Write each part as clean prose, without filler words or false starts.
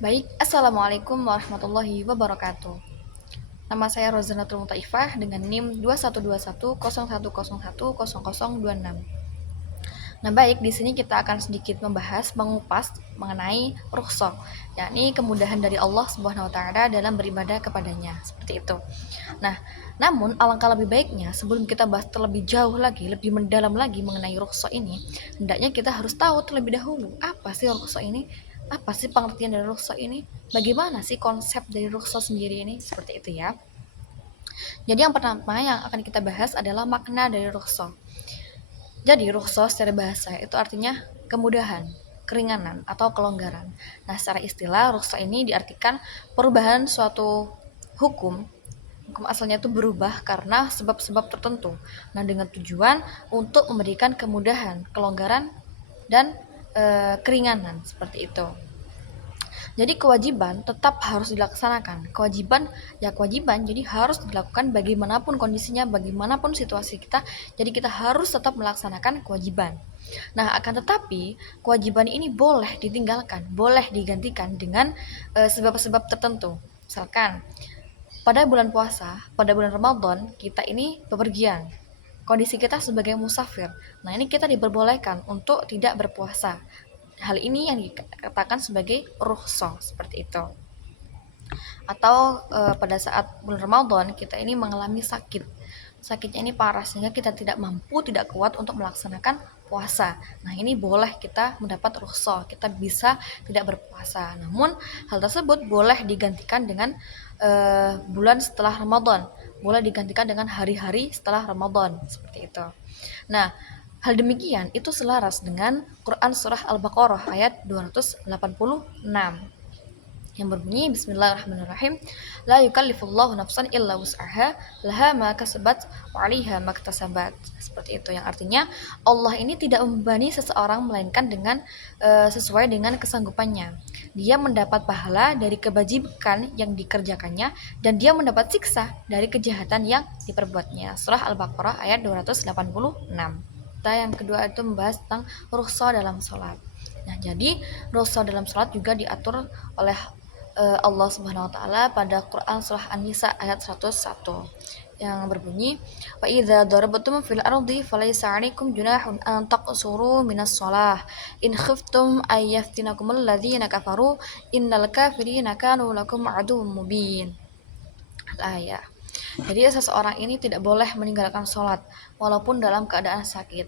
Baik, Assalamualaikum warahmatullahi wabarakatuh. Nama saya Rozanatul Mutaifah dengan NIM 212101010026. Nah, baik, di sini kita akan sedikit mengupas mengenai rukhsah, yakni kemudahan dari Allah Subhanahu wa taala dalam beribadah kepadanya, seperti itu. Nah, namun alangkah lebih baiknya sebelum kita bahas terlebih jauh lagi, lebih mendalam lagi mengenai rukhsah ini, hendaknya kita harus tahu terlebih dahulu apa sih rukhsah ini, apa sih pengertian dari rukhsah ini, bagaimana sih konsep dari rukhsah sendiri ini, seperti itu ya. Jadi yang pertama yang akan kita bahas adalah makna dari rukhsah. Jadi rukhsah secara bahasa itu artinya kemudahan, keringanan atau kelonggaran. Nah, secara istilah rukhsah ini diartikan perubahan suatu hukum. Hukum asalnya itu berubah karena sebab-sebab tertentu. Nah, dengan tujuan untuk memberikan kemudahan, kelonggaran dan keringanan seperti itu. Jadi kewajiban tetap harus dilaksanakan. Kewajiban jadi harus dilakukan bagaimanapun kondisinya, bagaimanapun situasi kita. Jadi kita harus tetap melaksanakan kewajiban. Nah, akan tetapi kewajiban ini boleh ditinggalkan, boleh digantikan dengan sebab-sebab tertentu. Misalkan pada bulan puasa, pada bulan Ramadan, kita ini bepergian. Kondisi kita sebagai musafir. Nah, ini kita diperbolehkan untuk tidak berpuasa. Hal ini yang dikatakan sebagai rukhsah, seperti itu. Atau pada saat bulan Ramadan kita ini mengalami sakit. Sakitnya ini parah sehingga kita tidak mampu, tidak kuat untuk melaksanakan puasa. Nah, ini boleh kita mendapat rukhsah, kita bisa tidak berpuasa. Namun hal tersebut boleh digantikan dengan bulan setelah Ramadan, boleh digantikan dengan hari-hari setelah Ramadan, seperti itu. Nah, hal demikian itu selaras dengan Quran surah Al-Baqarah ayat 286 yang berbunyi Bismillahirrahmanirrahim, la yukallifullahu nafsan illa wus'aha laha ma kasabat wa 'alaiha ma iktasabat. Seperti itu, yang artinya Allah ini tidak membebani seseorang melainkan dengan sesuai dengan kesanggupannya. Dia mendapat pahala dari kebajikan yang dikerjakannya dan dia mendapat siksa dari kejahatan yang diperbuatnya. Surah Al-Baqarah ayat 286. Yang kedua itu membahas tentang rukhsah dalam sholat. Nah, jadi rukhsah dalam sholat juga diatur oleh Allah Subhanahu wa taala pada Quran surah An-Nisa ayat 101 yang berbunyi wa idza darabtum fil ardi falaysa 'alaikum junahun an taqsuru minas shalah in khiftum ay yaftinakumul ladzina kafaru innal kafirina kanu lakum aduwwum mubin. Ayat. Jadi seseorang ini tidak boleh meninggalkan sholat walaupun dalam keadaan sakit.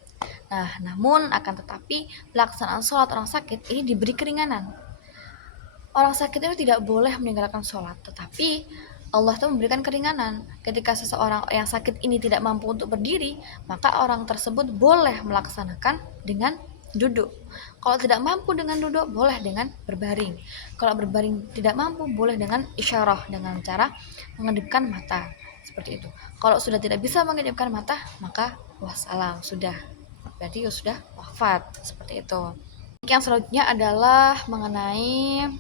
Nah, namun akan tetapi pelaksanaan sholat orang sakit ini diberi keringanan. Orang sakit itu tidak boleh meninggalkan sholat, tetapi Allah itu memberikan keringanan. Ketika seseorang yang sakit ini tidak mampu untuk berdiri, maka orang tersebut boleh melaksanakan dengan duduk. Kalau tidak mampu dengan duduk, boleh dengan berbaring. Kalau berbaring tidak mampu, boleh dengan isyarah, dengan cara mengedipkan mata. Seperti itu. Kalau sudah tidak bisa mengedipkan mata, maka wassalam, sudah. Berarti sudah wafat. Seperti itu. Yang selanjutnya adalah mengenai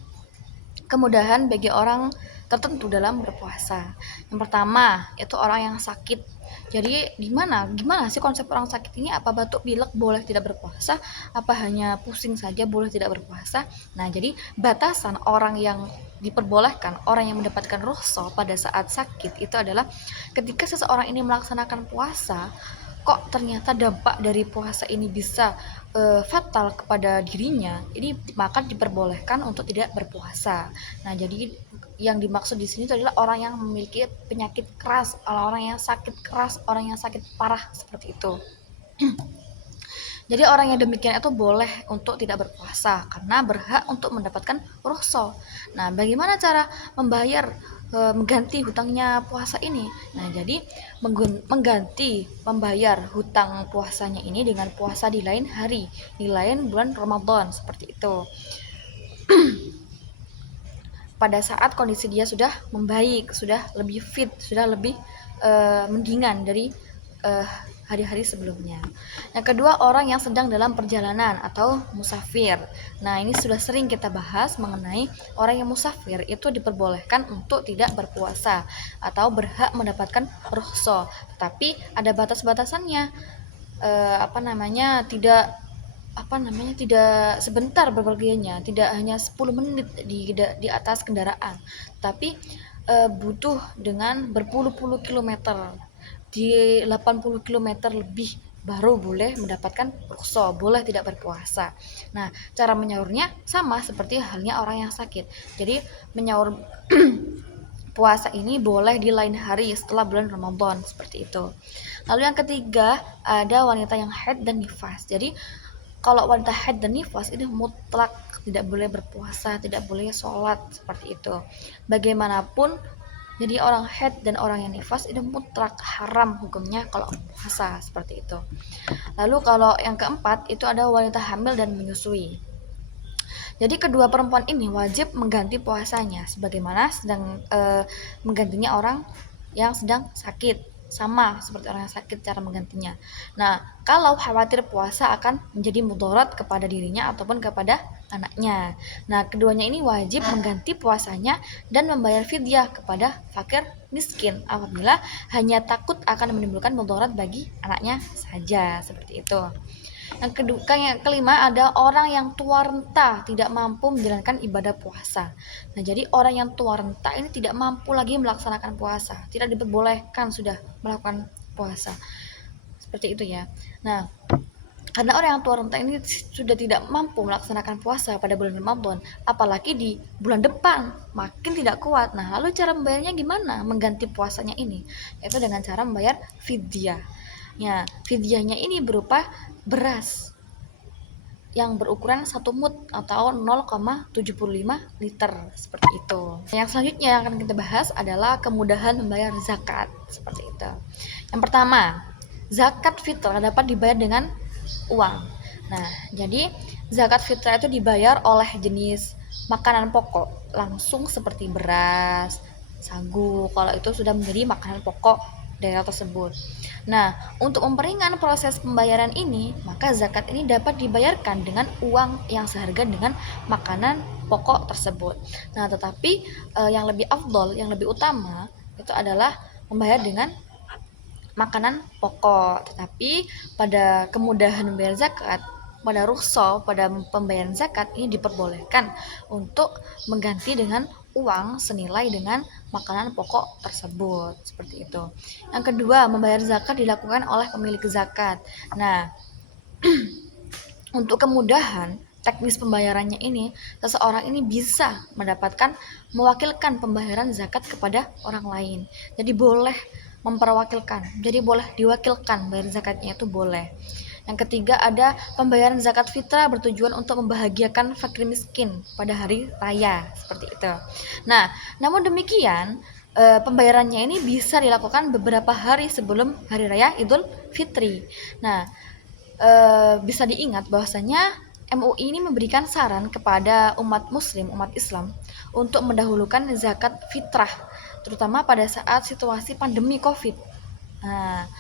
kemudahan bagi orang tertentu dalam berpuasa. Yang pertama, itu orang yang sakit. Jadi gimana sih konsep orang sakit ini? Apa batuk pilek boleh tidak berpuasa? Apa hanya pusing saja boleh tidak berpuasa? Nah, jadi batasan orang yang diperbolehkan, orang yang mendapatkan rukhsah pada saat sakit itu adalah ketika seseorang ini melaksanakan puasa, kok ternyata dampak dari puasa ini bisa fatal kepada dirinya, ini maka diperbolehkan untuk tidak berpuasa. Nah, jadi yang dimaksud di sini adalah orang yang memiliki penyakit keras, orang yang sakit keras, orang yang sakit parah, seperti itu. Jadi orang yang demikian itu boleh untuk tidak berpuasa karena berhak untuk mendapatkan rukhsah. Nah, bagaimana cara mengganti hutangnya puasa ini? Nah, jadi mengganti membayar hutang puasanya ini dengan puasa di lain hari, di lain bulan Ramadan, seperti itu. Pada saat kondisi dia sudah membaik, sudah lebih fit, sudah lebih mendingan dari hari-hari sebelumnya. Yang kedua, orang yang sedang dalam perjalanan atau musafir. Nah, ini sudah sering kita bahas mengenai orang yang musafir itu diperbolehkan untuk tidak berpuasa atau berhak mendapatkan rukhsah. Tapi ada batas-batasannya. Tidak tidak sebentar bepergiannya, tidak hanya 10 menit di atas kendaraan, tapi butuh dengan berpuluh-puluh kilometer, di 80 kilometer lebih baru boleh mendapatkan rukso, boleh tidak berpuasa. Nah, cara menyahurnya sama seperti halnya orang yang sakit. Jadi menyahur puasa ini boleh di lain hari setelah bulan Ramadan, seperti itu. Lalu yang ketiga, ada wanita yang haid dan nifas. Jadi kalau wanita haid dan nifas ini mutlak tidak boleh berpuasa, tidak boleh sholat, seperti itu. Bagaimanapun, jadi orang haid dan orang yang nifas itu mutlak haram hukumnya kalau puasa, seperti itu. Lalu kalau yang keempat itu ada wanita hamil dan menyusui. Jadi kedua perempuan ini wajib mengganti puasanya sebagaimana sedang menggantinya orang yang sedang sakit, sama seperti orang yang sakit cara menggantinya. Nah, kalau khawatir puasa akan menjadi mudarat kepada dirinya ataupun kepada anaknya. Nah, keduanya ini wajib mengganti puasanya dan membayar fidyah kepada fakir miskin apabila hanya takut akan menimbulkan mudarat bagi anaknya saja, seperti itu. Yang kelima ada orang yang tua renta tidak mampu menjalankan ibadah puasa. Nah, jadi orang yang tua renta ini tidak mampu lagi melaksanakan puasa, tidak diperbolehkan sudah melakukan puasa. Seperti itu ya. Nah, karena orang yang tua renta ini sudah tidak mampu melaksanakan puasa pada bulan Ramadan, apalagi di bulan depan, makin tidak kuat. Nah, lalu cara membayarnya gimana? Mengganti puasanya ini, yaitu dengan cara membayar fidyah. Ya, fidyahnya ini berupa beras yang berukuran 1 mud atau 0,75 liter, seperti itu. Yang selanjutnya yang akan kita bahas adalah kemudahan membayar zakat, seperti itu. Yang pertama, zakat fitrah dapat dibayar dengan uang. Nah, jadi zakat fitrah itu dibayar oleh jenis makanan pokok langsung seperti beras, sagu, kalau itu sudah menjadi makanan pokok daerah tersebut. Nah, untuk memperingan proses pembayaran ini, maka zakat ini dapat dibayarkan dengan uang yang seharga dengan makanan pokok tersebut. Nah, tetapi yang lebih afdol, yang lebih utama itu adalah membayar dengan makanan pokok. Tetapi pada kemudahan membayar zakat, pada rukhsah, pada pembayaran zakat ini diperbolehkan untuk mengganti dengan uang senilai dengan makanan pokok tersebut, seperti itu. Yang kedua, membayar zakat dilakukan oleh pemilik zakat. Nah, untuk kemudahan teknis pembayarannya ini, seseorang ini bisa mewakilkan pembayaran zakat kepada orang lain. Jadi boleh memperwakilkan, jadi boleh diwakilkan bayar zakatnya itu boleh. Yang ketiga ada pembayaran zakat fitrah bertujuan untuk membahagiakan fakir miskin pada hari raya, seperti itu. Nah, namun demikian pembayarannya ini bisa dilakukan beberapa hari sebelum hari raya Idul Fitri. Nah, bisa diingat bahwasanya MUI ini memberikan saran kepada umat muslim, umat Islam untuk mendahulukan zakat fitrah terutama pada saat situasi pandemi COVID. Nah,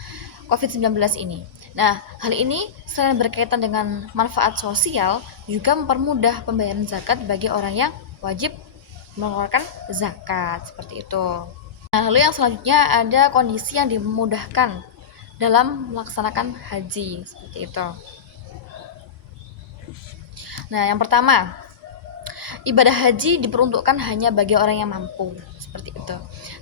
COVID-19 ini. Nah, hal ini selain berkaitan dengan manfaat sosial, juga mempermudah pembayaran zakat bagi orang yang wajib mengeluarkan zakat, seperti itu. Nah, lalu yang selanjutnya ada kondisi yang dimudahkan dalam melaksanakan haji, seperti itu. Nah, yang pertama, ibadah haji diperuntukkan hanya bagi orang yang mampu, seperti itu.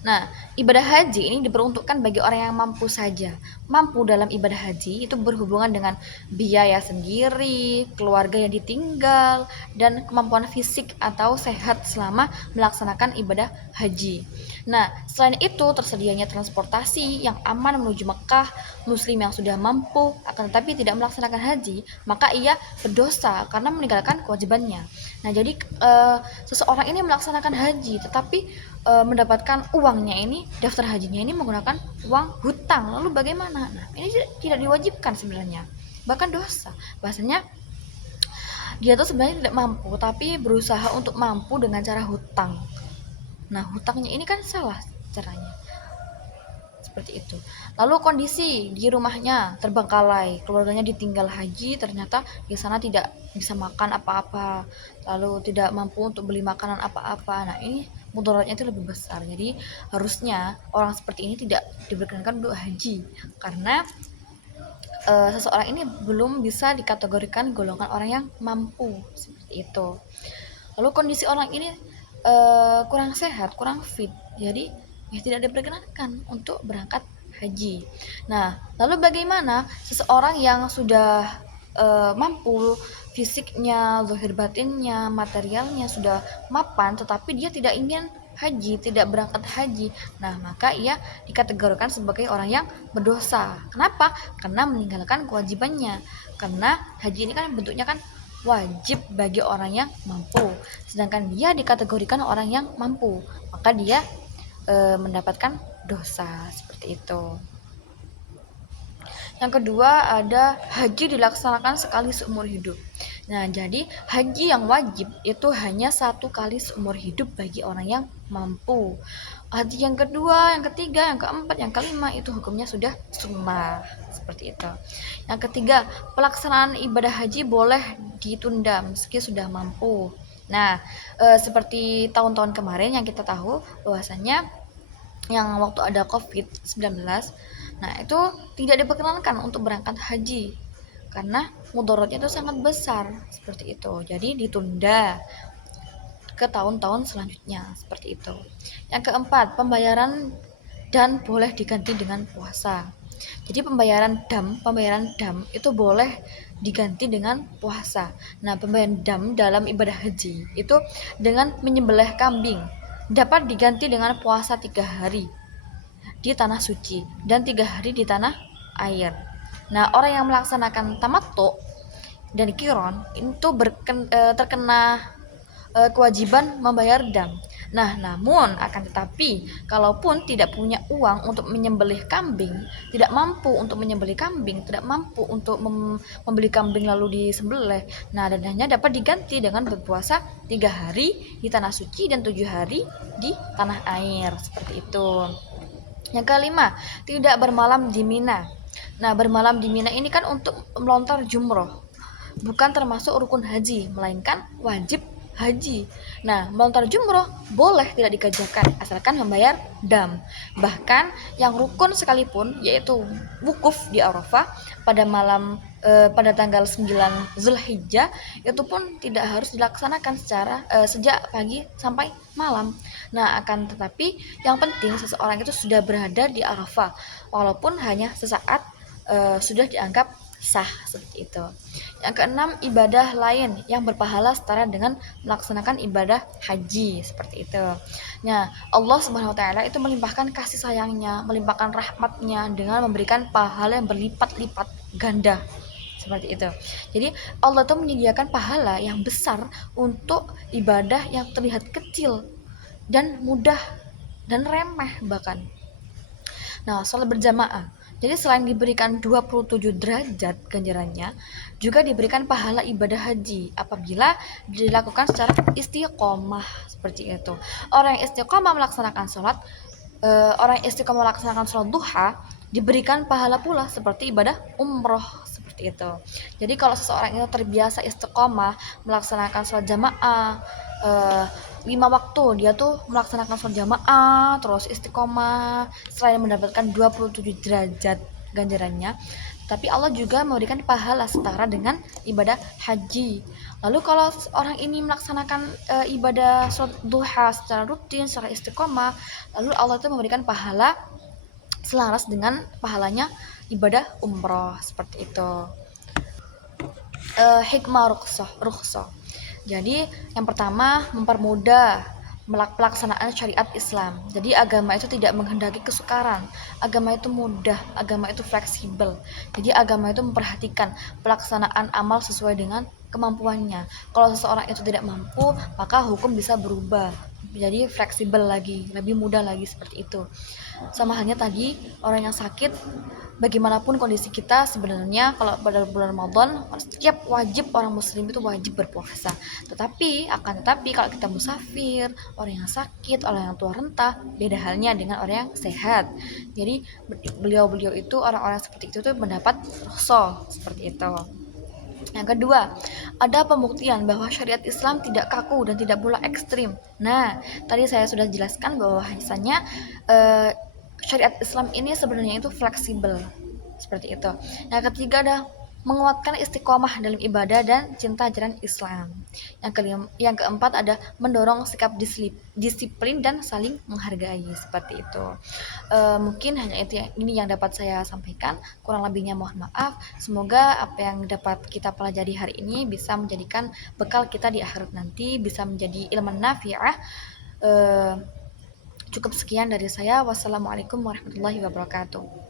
Nah, ibadah haji ini diperuntukkan bagi orang yang mampu saja. Mampu dalam ibadah haji itu berhubungan dengan biaya sendiri, keluarga yang ditinggal, dan kemampuan fisik atau sehat selama melaksanakan ibadah haji. Nah, selain itu tersedianya transportasi yang aman menuju Mekah, muslim yang sudah mampu akan tetapi tidak melaksanakan haji, maka ia berdosa karena meninggalkan kewajibannya. Nah, jadi seseorang ini melaksanakan haji tetapi mendapatkan uangnya ini, daftar hajinya ini menggunakan uang hutang. Lalu bagaimana? Nah, ini tidak diwajibkan sebenarnya, bahkan dosa. Bahasanya dia tuh sebenarnya tidak mampu tapi berusaha untuk mampu dengan cara hutang. Nah, hutangnya ini kan salah caranya, seperti itu. Lalu kondisi di rumahnya terbengkalai, keluarganya ditinggal haji, ternyata di sana tidak bisa makan apa-apa, lalu tidak mampu untuk beli makanan apa-apa. Nah, ini mudaratnya itu lebih besar. Jadi harusnya orang seperti ini tidak diperkenankan untuk haji, karena seseorang ini belum bisa dikategorikan golongan orang yang mampu, seperti itu. Lalu kondisi orang ini kurang sehat, kurang fit, jadi ya tidak diperkenankan untuk berangkat haji. Nah, lalu bagaimana seseorang yang sudah mampu fisiknya, zahir batinnya, materialnya sudah mapan, tetapi dia tidak ingin haji, tidak berangkat haji. Nah, maka ia dikategorikan sebagai orang yang berdosa. Kenapa? Karena meninggalkan kewajibannya. Karena haji ini kan bentuknya kan wajib bagi orang yang mampu. Sedangkan dia dikategorikan orang yang mampu, maka dia mendapatkan dosa seperti itu. Yang kedua ada haji dilaksanakan sekali seumur hidup. Nah, jadi haji yang wajib itu hanya 1 kali seumur hidup bagi orang yang mampu. Haji yang kedua, yang ketiga, yang keempat, yang kelima itu hukumnya sudah sunnah, seperti itu. Yang ketiga, pelaksanaan ibadah haji boleh ditunda meski sudah mampu. Nah, seperti tahun-tahun kemarin yang kita tahu bahwasanya yang waktu ada COVID-19, nah itu tidak diperkenankan untuk berangkat haji karena mudaratnya itu sangat besar, seperti itu. Jadi ditunda ke tahun-tahun selanjutnya, seperti itu. Yang keempat, pembayaran dan boleh diganti dengan puasa. Jadi pembayaran dam itu boleh diganti dengan puasa. Nah, pembayaran dam dalam ibadah haji itu dengan menyembelih kambing dapat diganti dengan puasa 3 hari di tanah suci dan 3 hari di tanah air. Nah, orang yang melaksanakan tamattu dan kiron itu terkena kewajiban membayar dam. Nah, namun akan tetapi kalaupun tidak punya uang untuk menyembelih kambing, tidak mampu untuk menyembelih kambing, tidak mampu untuk membeli kambing lalu disembelih, nah dananya dapat diganti dengan berpuasa 3 hari di tanah suci dan 7 hari di tanah air, seperti itu. Yang kelima, tidak bermalam di Mina. Nah, bermalam di Mina ini kan untuk melontar jumroh, bukan termasuk rukun haji, melainkan wajib haji. Nah, melontar jumroh boleh tidak dikerjakan asalkan membayar dam. Bahkan yang rukun sekalipun, yaitu wukuf di Arafah pada malam pada tanggal 9 Zulhijjah, itu pun tidak harus dilaksanakan secara sejak pagi sampai malam. Nah, akan tetapi yang penting seseorang itu sudah berada di Arafah walaupun hanya sesaat, sudah dianggap sah, seperti itu. Yang keenam, ibadah lain yang berpahala setara dengan melaksanakan ibadah haji, seperti itu. Nah, Allah Subhanahu wa taala itu melimpahkan kasih sayangnya, melimpahkan rahmatnya dengan memberikan pahala yang berlipat-lipat ganda, seperti itu. Jadi Allah itu menyediakan pahala yang besar untuk ibadah yang terlihat kecil dan mudah dan remeh bahkan. Nah, sholat berjamaah. Jadi selain diberikan 27 derajat ganjarannya, juga diberikan pahala ibadah haji apabila dilakukan secara istiqomah, seperti itu. Orang yang istiqomah melaksanakan sholat, duha diberikan pahala pula seperti ibadah umroh, seperti itu. Jadi kalau seseorang itu terbiasa istiqomah melaksanakan sholat jamaah 5 waktu, dia tuh melaksanakan sholat jamaah terus istiqomah, selain mendapatkan 27 derajat ganjarannya, tapi Allah juga memberikan pahala setara dengan ibadah haji. Lalu kalau orang ini melaksanakan ibadah sholat duha secara rutin, secara istiqomah, lalu Allah itu memberikan pahala selaras dengan pahalanya ibadah umroh, seperti itu. Hikmah rukhsah. Jadi yang pertama, mempermudah pelaksanaan syariat Islam. Jadi agama itu tidak menghendaki kesukaran, agama itu mudah, agama itu fleksibel. Jadi agama itu memperhatikan pelaksanaan amal sesuai dengan kemampuannya. Kalau seseorang itu tidak mampu, maka hukum bisa berubah, jadi fleksibel lagi, lebih mudah lagi, seperti itu. Sama halnya tadi orang yang sakit, bagaimanapun kondisi kita sebenarnya kalau pada bulan Ramadan setiap wajib orang muslim itu wajib berpuasa. Tetapi kalau kita musafir, orang yang sakit, orang yang tua renta, beda halnya dengan orang yang sehat. Jadi beliau-beliau itu, orang-orang seperti itu tuh mendapat rukhsah, seperti itu. Yang kedua, ada pembuktian bahwa syariat Islam tidak kaku dan tidak pula ekstrim. Nah, tadi saya sudah jelaskan bahwa bahasanya syariat Islam ini sebenarnya itu fleksibel. seperti itu. Yang ketiga ada menguatkan istiqomah dalam ibadah dan cinta ajaran Islam. Yang keempat ada mendorong sikap disiplin dan saling menghargai, seperti itu. Mungkin hanya ini yang dapat saya sampaikan. Kurang lebihnya mohon maaf. Semoga apa yang dapat kita pelajari hari ini bisa menjadikan bekal kita di akhirat nanti, bisa menjadi ilmu nafi'ah. Cukup sekian dari saya. Wassalamualaikum warahmatullahi wabarakatuh.